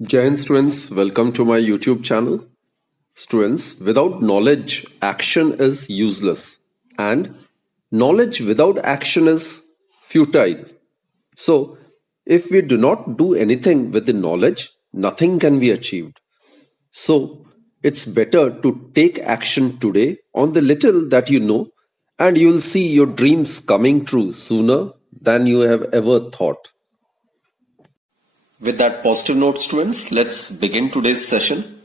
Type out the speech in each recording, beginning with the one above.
Jai Hind students, welcome to my YouTube channel. Students, without knowledge, action is useless, and knowledge without action is futile. So, if we do not do anything with the knowledge, nothing can be achieved. So, it's better to take action today on the little that you know, and you will see your dreams coming true sooner than you have ever thought. With that positive note, students, let's begin today's session.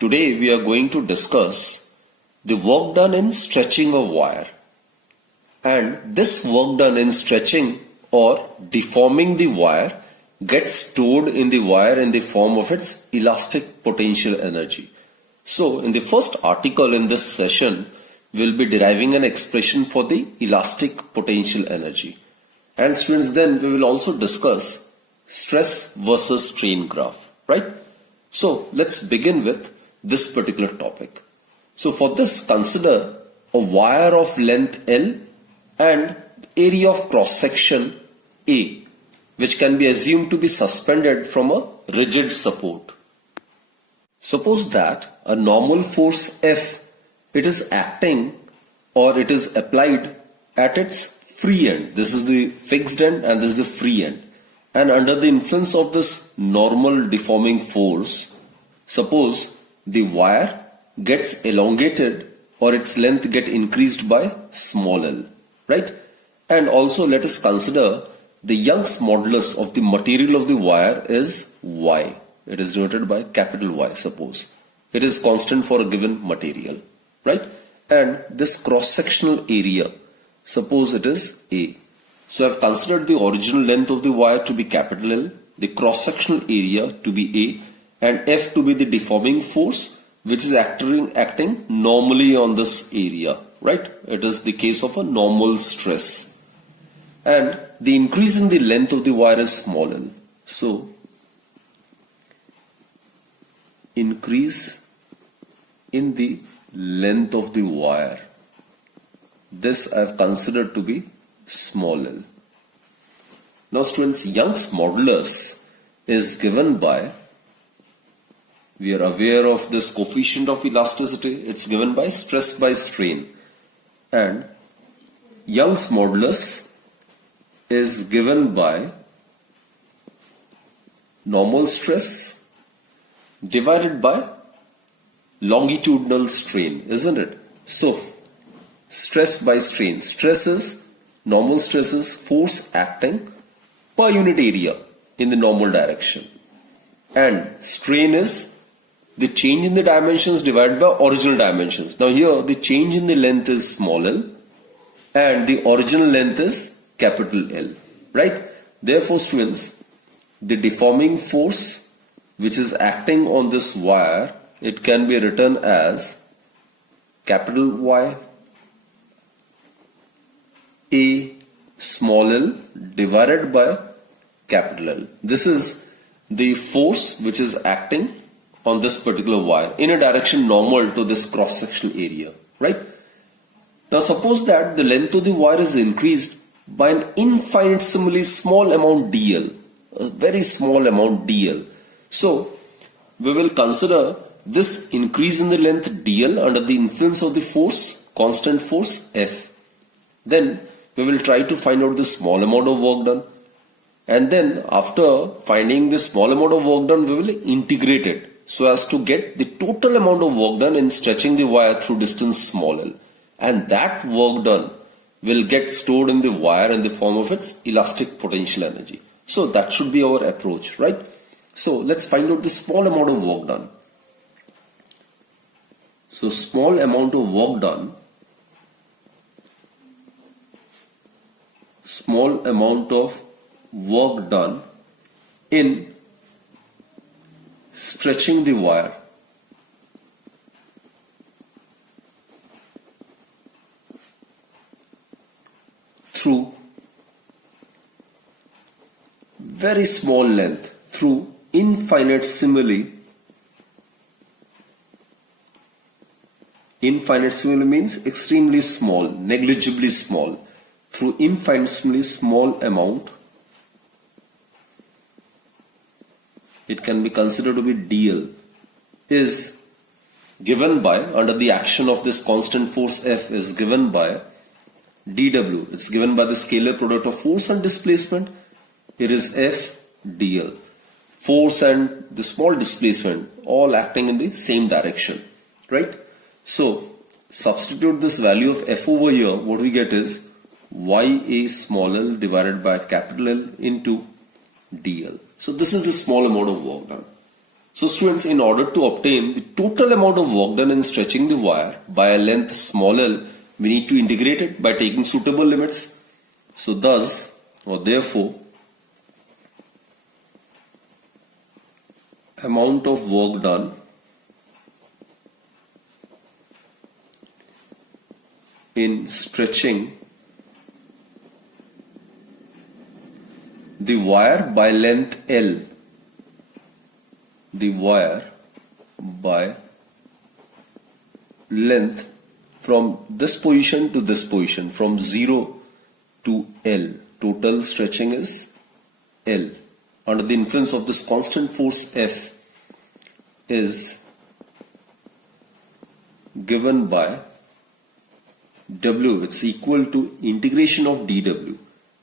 Today we are going to discuss the work done in stretching a wire. And this work done in stretching or deforming the wire gets stored in the wire in the form of its elastic potential energy. So in the first article in this session, we'll be deriving an expression for the elastic potential energy. And students, then we will also discuss stress versus strain graph, right? So let's begin with this particular topic. So for this, consider a wire of length L and area of cross section A, which can be assumed to be suspended from a rigid support. Suppose that a normal force F, it is acting or it is applied at its free end. This is the fixed end and this is the free end. And under the influence of this normal deforming force, suppose the wire gets elongated or its length get increased by small l, right? And also let us consider the Young's modulus of the material of the wire is Y. It is denoted by capital Y, suppose. It is constant for a given material, right? And this cross-sectional area, suppose it is A. So I have considered the original length of the wire to be capital L, the cross-sectional area to be A, and F to be the deforming force which is acting normally on this area, right? It is the case of a normal stress. And the increase in the length of the wire is small l. So increase in the length of the wire, this I have considered to be small l. Now students, Young's modulus is given by, we are aware of this coefficient of elasticity, it's given by stress by strain, and Young's modulus is given by normal stress divided by longitudinal strain, isn't it? So stress by strain, stress is normal stress is force acting per unit area in the normal direction, and strain is the change in the dimensions divided by original dimensions. Now here the change in the length is small l and the original length is capital L, right? Therefore students, the deforming force which is acting on this wire, it can be written as capital Y A small l divided by capital L. This is the force which is acting on this particular wire in a direction normal to this cross-sectional area, right? Now suppose that the length of the wire is increased by an infinitesimally small amount dl, a very small amount dl. So we will consider this increase in the length dl under the influence of the force, constant force F. Then we will try to find out the small amount of work done. And then after finding the small amount of work done, we will integrate it so as to get the total amount of work done in stretching the wire through distance small l. And that work done will get stored in the wire in the form of its elastic potential energy. So that should be our approach, right? So let's find out the small amount of work done. So small amount of work done, small amount of work done in stretching the wire through very small length, through infinitesimally. Infinitesimally means extremely small, negligibly small, through infinitesimally small amount it can be considered to be dl, is given by, under the action of this constant force F, is given by dW. It's given by the scalar product of force and displacement. Here is F dl. Force and the small displacement all acting in the same direction, right? So substitute this value of F over here. What we get is YA small l divided by capital L into dl. So this is the small amount of work done. So students, in order to obtain the total amount of work done in stretching the wire by a length small l, we need to integrate it by taking suitable limits. So thus, or therefore, amount of work done in stretching the wire by length L, the wire by length from this position to this position, from 0 to L. Total stretching is L. Under the influence of this constant force F is given by W. It's equal to integration of dW.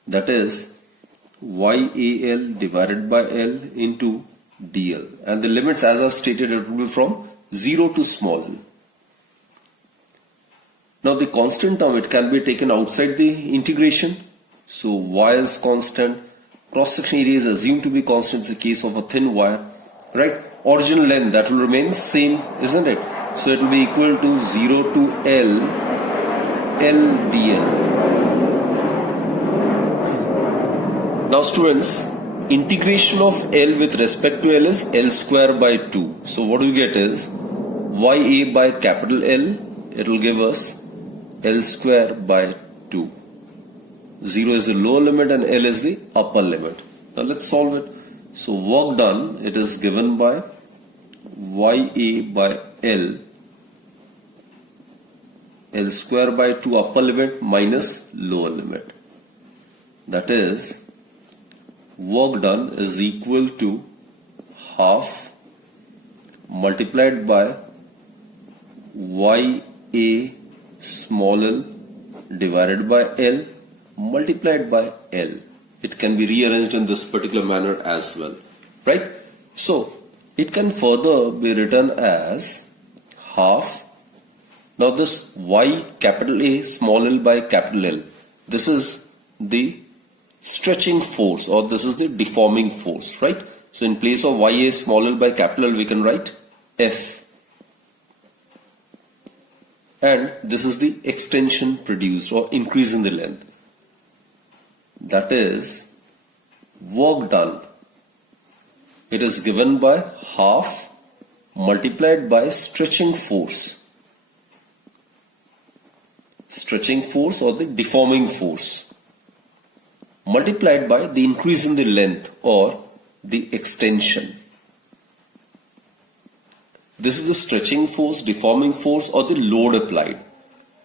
That is YAL divided by L into dl, and the limits, as I've stated, it will be from 0 to small l. Now the constant term, it can be taken outside the integration. So y is constant, cross section area is assumed to be constant in the case of a thin wire, right? Original length, that will remain same, isn't it? So it will be equal to 0 to L dl. Now students, integration of L with respect to L is L square by 2. So what you get is YA by capital L, it will give us L square by 2. 0 is the lower limit and L is the upper limit. Now let's solve it. So work done, it is given by YA by L, L square by 2 upper limit minus lower limit. That is, work done is equal to half multiplied by YA small l divided by L multiplied by L. It can be rearranged in this particular manner as well, right? So it can further be written as half. Now this Y capital A small l by capital L, this is the stretching force, or this is the deforming force, right? So in place of YA small l by capital L, we can write F. And this is the extension produced or increase in the length. That is work done. It is given by half multiplied by stretching force. Stretching force or the deforming force multiplied by the increase in the length or the extension. This is the stretching force, deforming force, or the load applied.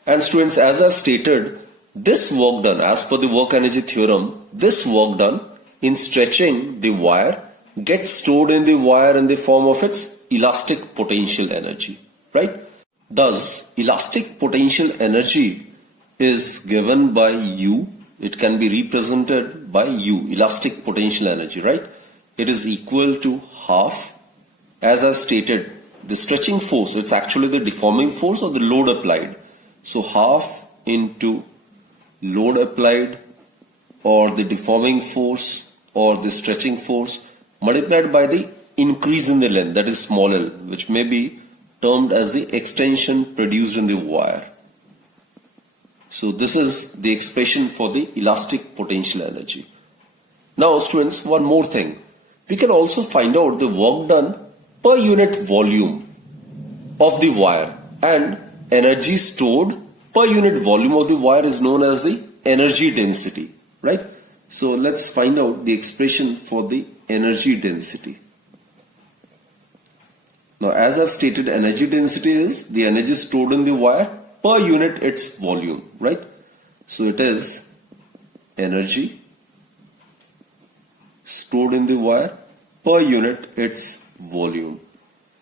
And students, as I've stated, this work done, as per the work energy theorem, this work done in stretching the wire gets stored in the wire in the form of its elastic potential energy, right? Thus, elastic potential energy is given by U. It can be represented by U, elastic potential energy, right? It is equal to half, as I stated, the stretching force, it's actually the deforming force or the load applied. So half into load applied or the deforming force or the stretching force multiplied by the increase in the length, that is small l, which may be termed as the extension produced in the wire. So this is the expression for the elastic potential energy. Now students, one more thing. We can also find out the work done per unit volume of the wire, and energy stored per unit volume of the wire is known as the energy density, right? So let's find out the expression for the energy density. Now, as I've stated, energy density is the energy stored in the wire per unit its volume, right? So it is energy stored in the wire per unit its volume.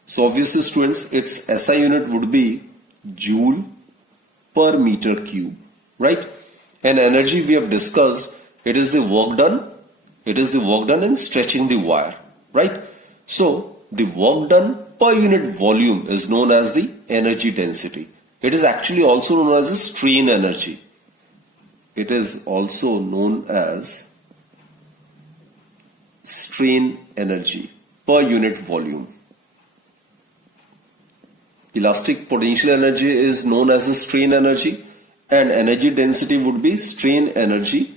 So obviously students, its SI unit would be joule per meter cube, right? And energy we have discussed, it is the work done in stretching the wire, right? So the work done per unit volume is known as the energy density. It is actually also known as the strain energy. It is also known as strain energy per unit volume. Elastic potential energy is known as the strain energy, and energy density would be strain energy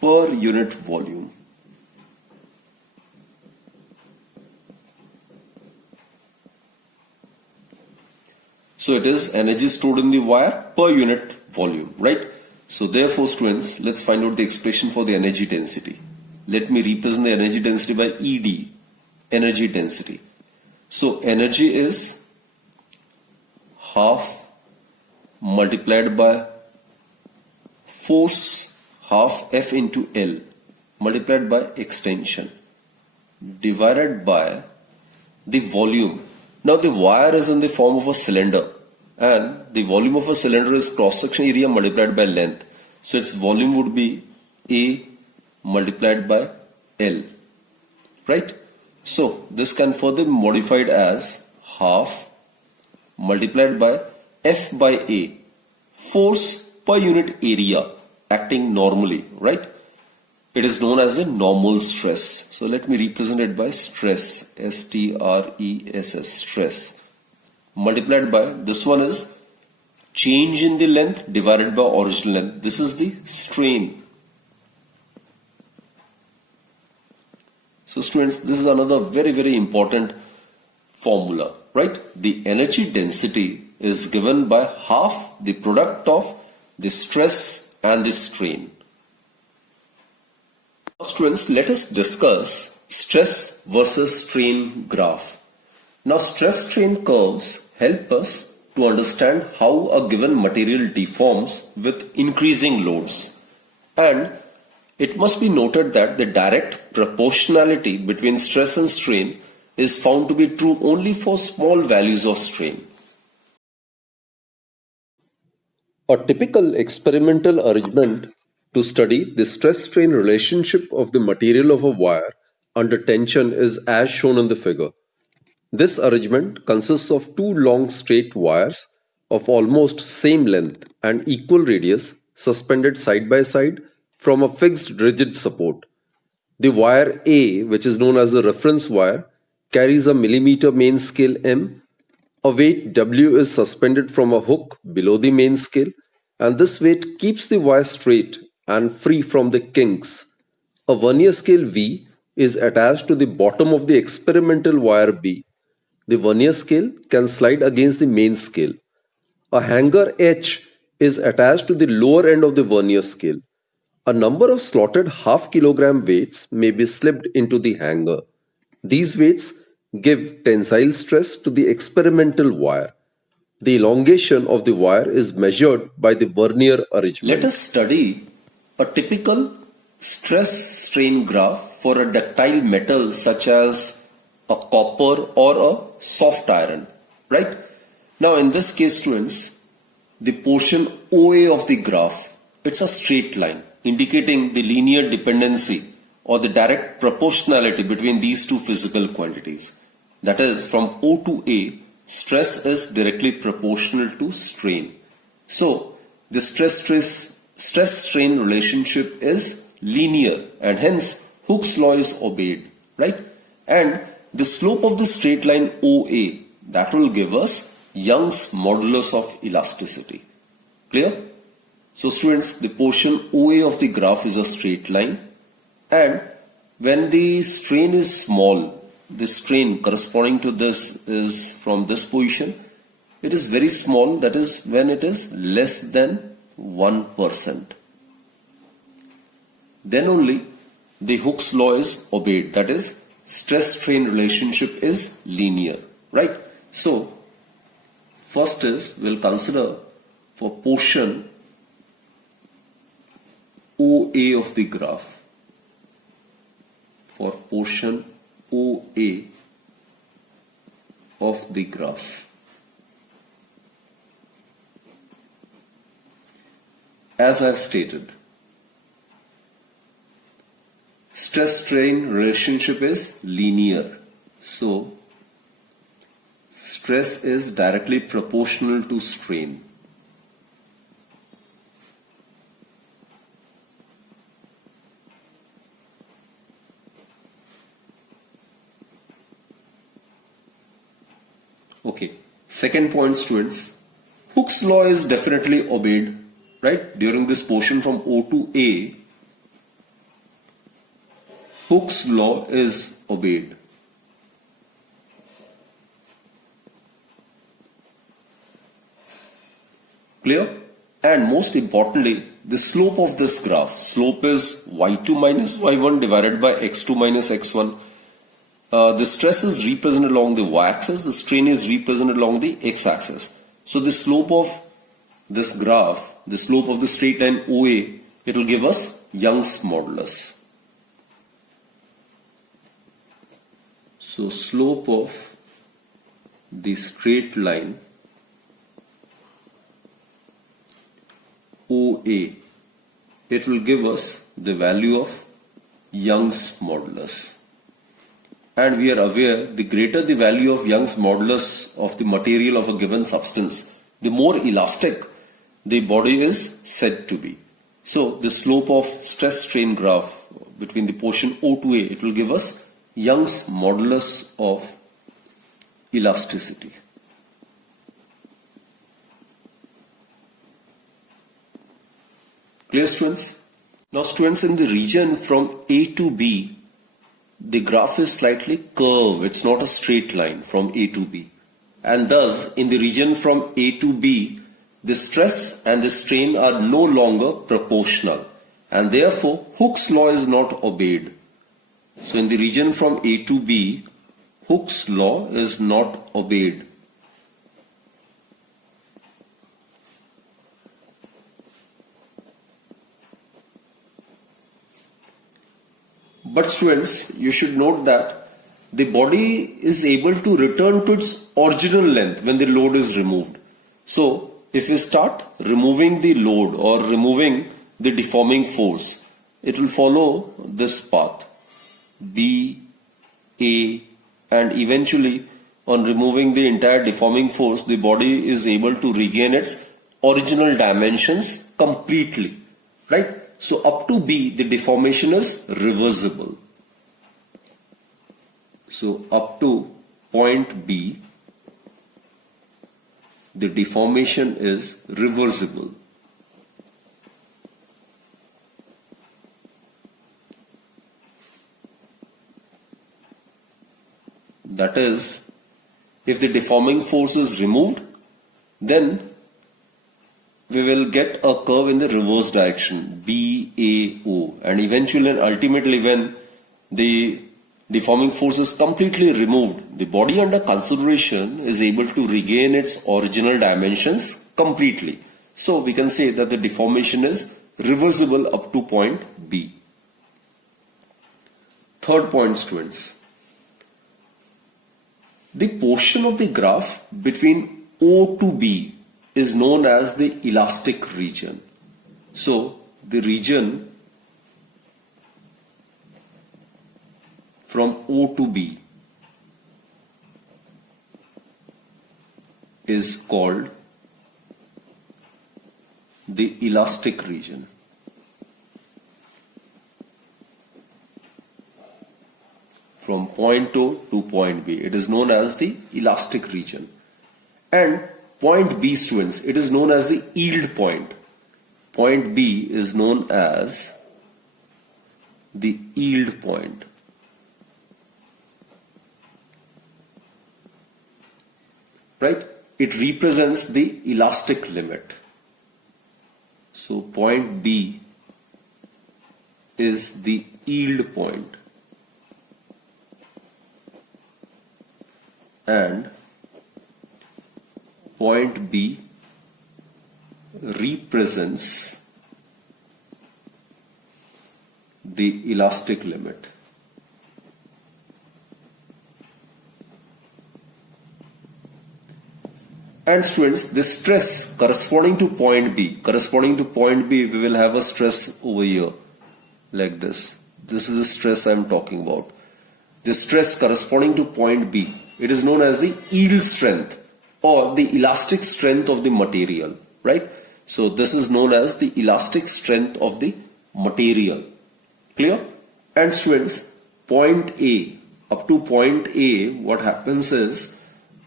per unit volume. So it is energy stored in the wire per unit volume, right? So therefore students, let's find out the expression for the energy density. Let me represent the energy density by ED, energy density. So energy is half multiplied by force, half F into L multiplied by extension divided by the volume. Now the wire is in the form of a cylinder, and the volume of a cylinder is cross-section area multiplied by length. So its volume would be A multiplied by L, right? So this can further be modified as half multiplied by F by A, force per unit area acting normally, right? It is known as the normal stress. So let me represent it by stress, S-T-R-E-S-S, stress, multiplied by, this one is change in the length divided by original length. This is the strain. So students, this is another very important formula, right? The energy density is given by half the product of the stress and the strain. Now students, let us discuss stress versus strain graph. Now stress strain curves help us to understand how a given material deforms with increasing loads. And it must be noted that the direct proportionality between stress and strain is found to be true only for small values of strain. A typical experimental arrangement to study the stress-strain relationship of the material of a wire under tension is as shown in the figure. This arrangement consists of two long straight wires of almost same length and equal radius suspended side by side from a fixed rigid support. The wire A, which is known as the reference wire, carries a millimeter main scale M. A weight W is suspended from a hook below the main scale, and this weight keeps the wire straight and free from the kinks. A vernier scale V is attached to the bottom of the experimental wire B. The vernier scale can slide against the main scale. A hanger H is attached to the lower end of the vernier scale. A number of slotted half-kilogram weights may be slipped into the hanger. These weights give tensile stress to the experimental wire. The elongation of the wire is measured by the vernier arrangement. Let us study a typical stress-strain graph for a ductile metal such as a copper or a soft iron, right? Now in this case students, the portion OA of the graph, it's a straight line indicating the linear dependency or the direct proportionality between these two physical quantities. That is, from O to A, stress is directly proportional to strain. So the stress-strain relationship is linear, and hence Hooke's law is obeyed, right? And the slope of the straight line OA, that will give us Young's modulus of elasticity. Clear? So students, the portion OA of the graph is a straight line, and when the strain is small, the strain corresponding to this is from this position. It is very small, that is when it is less than 1%. Then only the Hooke's law is obeyed, that is stress-strain relationship is linear, right? So first is, we'll consider for portion OA of the graph. For portion OA of the graph. As I've stated, stress-strain relationship is linear. So, stress is directly proportional to strain. Okay, second point, students. Hooke's law is definitely obeyed, right? During this portion from O to A, Hooke's law is obeyed. Clear? And most importantly, the slope of this graph. Slope is y2 minus y1 divided by x2 minus x1. The stress is represented along the y-axis, the strain is represented along the x-axis. So the slope of this graph, the slope of the straight line OA, it will give us Young's modulus. So slope of the straight line OA, it will give us the value of Young's modulus. And we are aware, the greater the value of Young's modulus of the material of a given substance, the more elastic the body is said to be. So the slope of stress-strain graph between the portion O to A, it will give us Young's modulus of elasticity. Clear, students? Now, students, in the region from A to B, the graph is slightly curved. It's not a straight line from A to B. And thus, in the region from A to B, the stress and the strain are no longer proportional. And therefore, Hooke's law is not obeyed. So, in the region from A to B, Hooke's law is not obeyed. But students, you should note that the body is able to return to its original length when the load is removed. So, if we start removing the load or removing the deforming force, it will follow this path, B, A, and eventually on removing the entire deforming force, the body is able to regain its original dimensions completely, right? So up to B, the deformation is reversible. So up to point B, the deformation is reversible. That is, if the deforming force is removed, then we will get a curve in the reverse direction, BAO, and eventually and ultimately when the deforming force is completely removed, the body under consideration is able to regain its original dimensions completely. So we can say that the deformation is reversible up to point B. Third point, students. The portion of the graph between O to B is known as the elastic region. So the region from O to B is called the elastic region. From point O to point B, it is known as the elastic region. And point B, students, it is known as the yield point. Point B is known as the yield point. Right? It represents the elastic limit. So point B is the yield point. And point B represents the elastic limit. And students, the stress corresponding to point B, we will have a stress over here like this. This is the stress I am talking about. The stress corresponding to point B, it is known as the yield strength or the elastic strength of the material, right? So this is known as the elastic strength of the material. Clear? And students, point A, up to point A, what happens is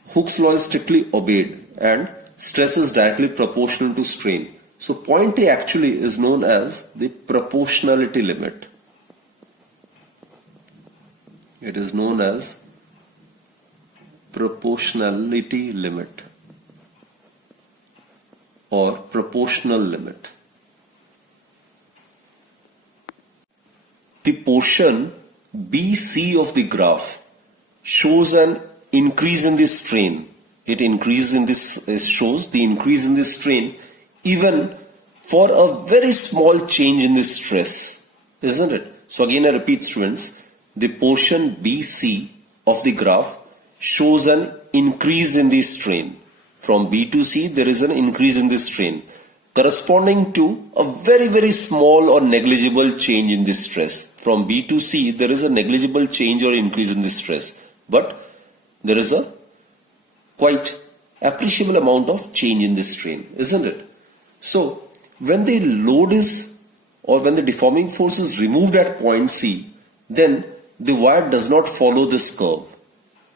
Hooke's law is strictly obeyed and stress is directly proportional to strain. So point A actually is known as the proportionality limit. It is known as proportionality limit or proportional limit. The portion BC of the graph shows an increase in the strain. It shows the increase in the strain even for a very small change in the stress, isn't it? So again I repeat, students, the portion BC of the graph shows an increase in the strain. From B to C there is an increase in the strain corresponding to a very small or negligible change in the stress. From B to C there is a negligible change or increase in the stress, but there is a quite appreciable amount of change in the strain, isn't it? So when the load is or when the deforming force is removed at point C, then the wire does not follow this curve.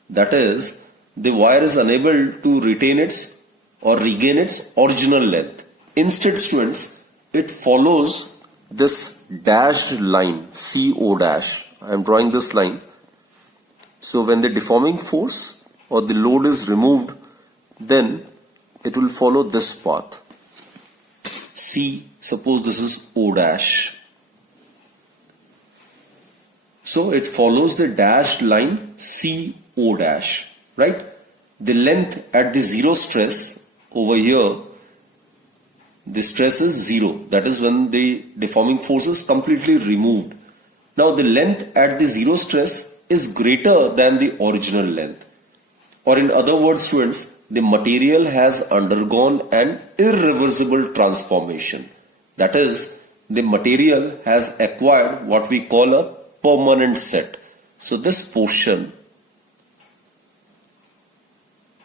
That is, the wire is unable to retain its or regain its original length. Instead, students, it follows this dashed line, CO dash. I am drawing this line. So when the deforming force or the load is removed, then it will follow this path. C, suppose this is O dash. So it follows the dashed line CO dash, right? The length at the zero stress over here, the stress is 0. That is when the deforming force is completely removed. Now the length at the zero stress is greater than the original length. Or in other words, students, the material has undergone an irreversible transformation. That is, the material has acquired what we call a permanent set. So this portion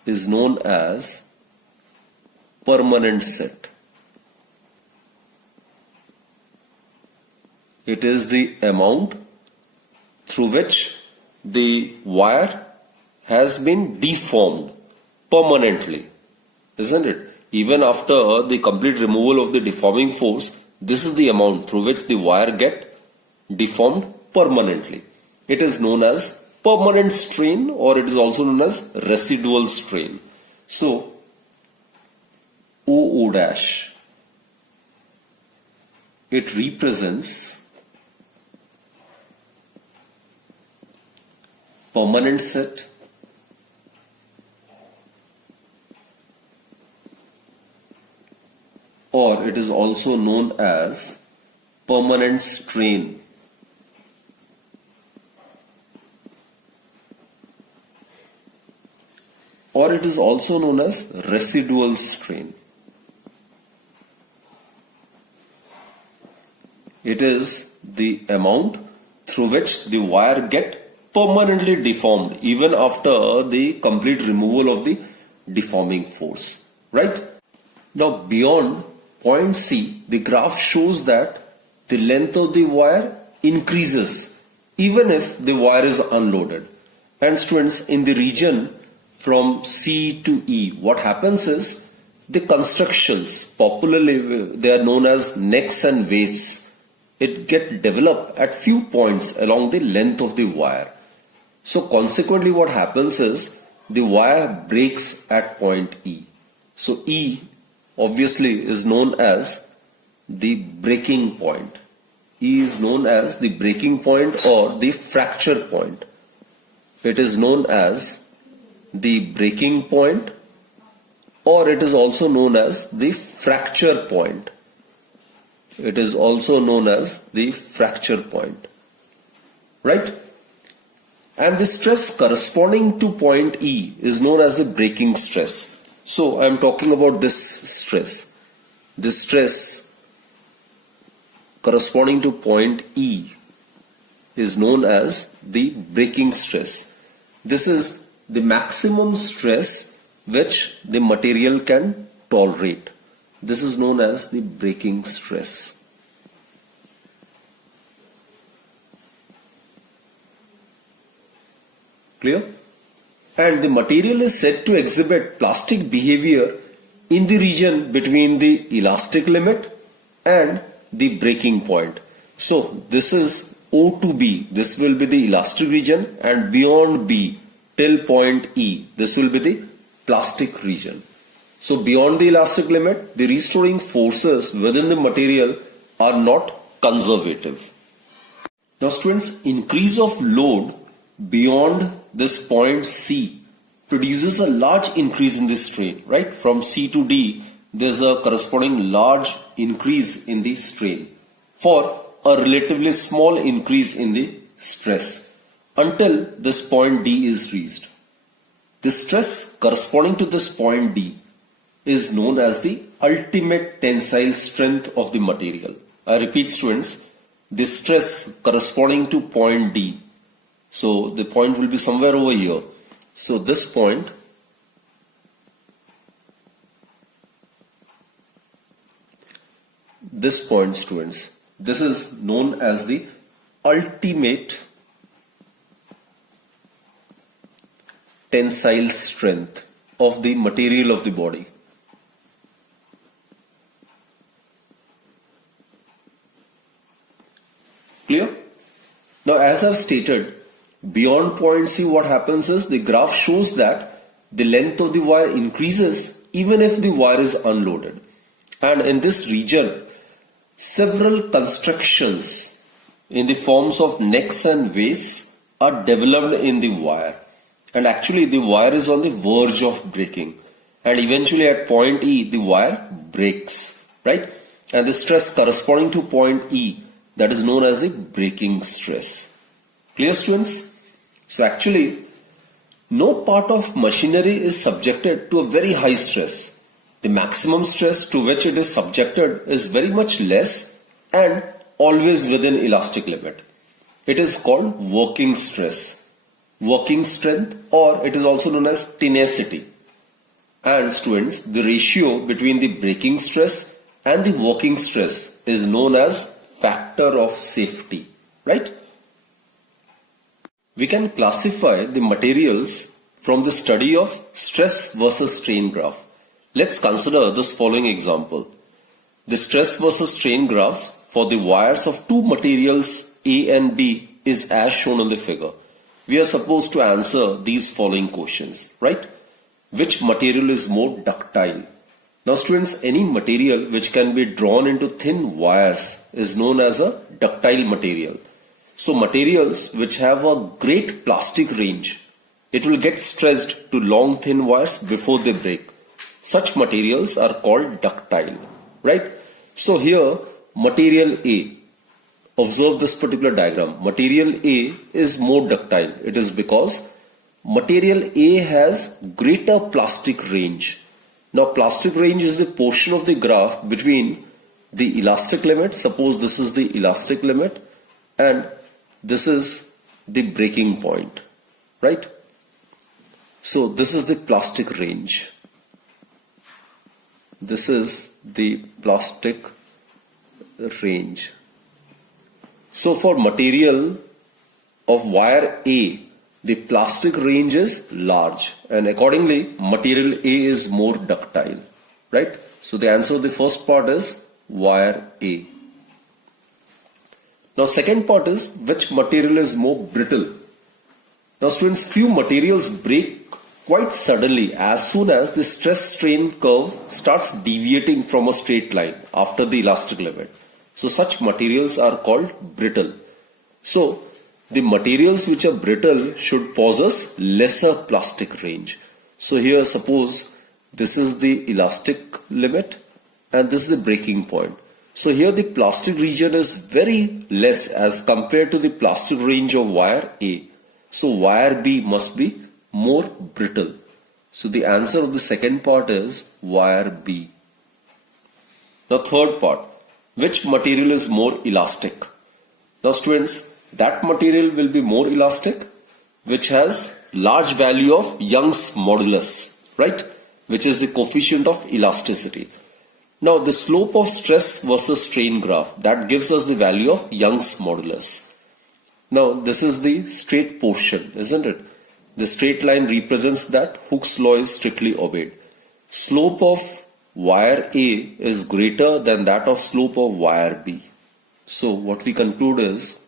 is known as permanent set. It is the amount through which the wire has been deformed permanently, isn't it? Even after the complete removal of the deforming force, this is the amount through which the wire get deformed permanently. It is known as permanent strain, or it is also known as residual strain. So OO dash, it represents permanent set, or it is also known as permanent strain. Or it is also known as residual strain. It is the amount through which the wire get permanently deformed even after the complete removal of the deforming force, right? Now beyond point C, the graph shows that the length of the wire increases even if the wire is unloaded. And students, in the region from C to E, what happens is the constructions, popularly they are known as necks and waists, it get developed at few points along the length of the wire. So consequently what happens is the wire breaks at point E. So E obviously is known as the breaking point. E is known as the breaking point or the fracture point. It is known as the breaking point, or it is also known as the fracture point. It is also known as the fracture point, right? And the stress corresponding to point E is known as the breaking stress. So I'm talking about this stress. This stress corresponding to point E is known as the breaking stress. This is the maximum stress which the material can tolerate. This is known as the breaking stress. Clear? And the material is said to exhibit plastic behavior in the region between the elastic limit and the breaking point. So this is O to B. This will be the elastic region, and beyond B till point E, this will be the plastic region. So beyond the elastic limit, the restoring forces within the material are not conservative. Now students, increase of load beyond this point C produces a large increase in the strain, right? From C to D, there's a corresponding large increase in the strain for a relatively small increase in the stress until this point D is reached. The stress corresponding to this point D is known as the ultimate tensile strength of the material. I repeat students, the stress corresponding to point D. So the point will be somewhere over here. So this point students, this is known as the ultimate tensile strength of the material of the body. Clear? Now, as I've stated, beyond point C, what happens is the graph shows that the length of the wire increases even if the wire is unloaded. And in this region, several constructions in the forms of necks and waists are developed in the wire. And actually, the wire is on the verge of breaking. And eventually at point E, the wire breaks, right? And the stress corresponding to point E, that is known as the breaking stress. Clear, students? So actually, no part of machinery is subjected to a very high stress. The maximum stress to which it is subjected is very much less and always within elastic limit. It is called working stress, working strength, or it is also known as tenacity. And students, the ratio between the breaking stress and the working stress is known as factor of safety, right? We can classify the materials from the study of stress versus strain graph. Let's consider this following example. The stress versus strain graphs for the wires of two materials A and B is as shown in the figure. We are supposed to answer these following questions, right? Which material is more ductile? Now students, any material which can be drawn into thin wires is known as a ductile material. So materials which have a great plastic range, it will get stressed to long thin wires before they break. Such materials are called ductile, right? So here material A, observe this particular diagram. Material A is more ductile. It is because material A has greater plastic range. Now plastic range is the portion of the graph between the elastic limit, suppose this is the elastic limit, and this is the breaking point, right? So this is the plastic range. This is the plastic range. So for material of wire A, the plastic range is large, and accordingly material A is more ductile, right? So the answer of the first part is wire A. Now second part is which material is more brittle. Now students, few materials break quite suddenly as soon as the stress strain curve starts deviating from a straight line after the elastic limit. So such materials are called brittle. So the materials which are brittle should possess lesser plastic range. So here suppose this is the elastic limit and this is the breaking point. So here the plastic region is very less as compared to the plastic range of wire A. So wire B must be more brittle. So the answer of the second part is wire B. Now third part, which material is more elastic? Now students, that material will be more elastic which has large value of Young's modulus, right? Which is the coefficient of elasticity. Now the slope of stress versus strain graph, that gives us the value of Young's modulus. Now this is the straight portion, isn't it? The straight line represents that Hooke's law is strictly obeyed. Slope of wire A is greater than that of slope of wire B. So what we conclude is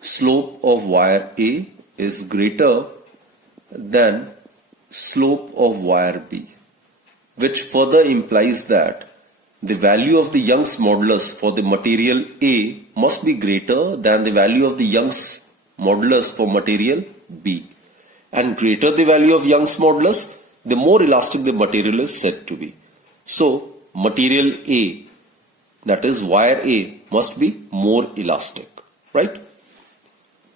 slope of wire A is greater than slope of wire B, which further implies that the value of the Young's modulus for the material A must be greater than the value of the Young's modulus for material B. And greater the value of Young's modulus, the more elastic the material is said to be. So material A, that is wire A, must be more elastic, right?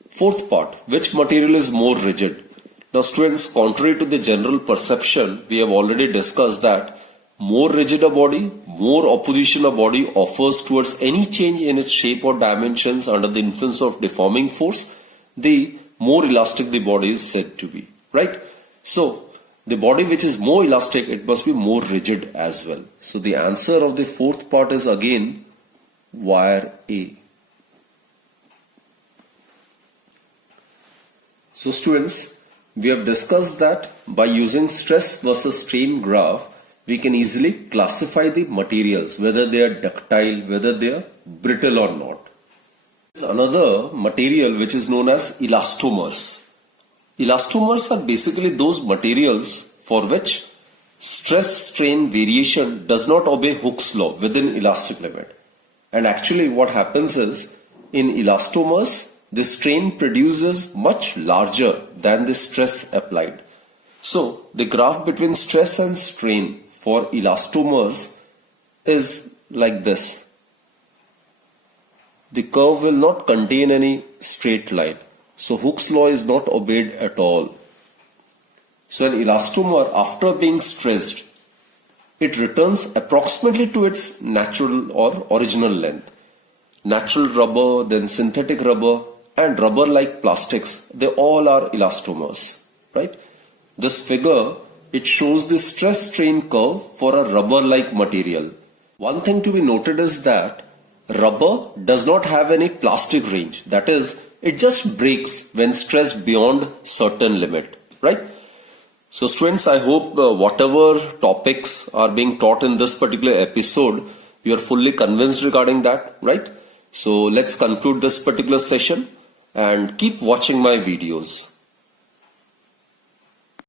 Fourth part, which material is more rigid? Now students, contrary to the general perception, we have already discussed that more rigid a body, more opposition a body offers towards any change in its shape or dimensions under the influence of deforming force, the more elastic the body is said to be, right? So the body which is more elastic, it must be more rigid as well. So the answer of the fourth part is again wire A. So students, we have discussed that by using stress versus strain graph, we can easily classify the materials, whether they are ductile, whether they are brittle or not. Another material which is known as elastomers. Elastomers are basically those materials for which stress-strain variation does not obey Hooke's law within elastic limit. And actually what happens is, in elastomers, the strain produces much larger than the stress applied. So the graph between stress and strain for elastomers is like this. The curve will not contain any straight line. So Hooke's law is not obeyed at all. So an elastomer, after being stressed, it returns approximately to its natural or original length. Natural rubber, then synthetic rubber, and rubber-like plastics, they all are elastomers, right? This figure, it shows the stress-strain curve for a rubber-like material. One thing to be noted is that rubber does not have any plastic range. That is, it just breaks when stressed beyond certain limit, right? So students, I hope whatever topics are being taught in this particular episode, you are fully convinced regarding that, right? So let's conclude this particular session and keep watching my videos.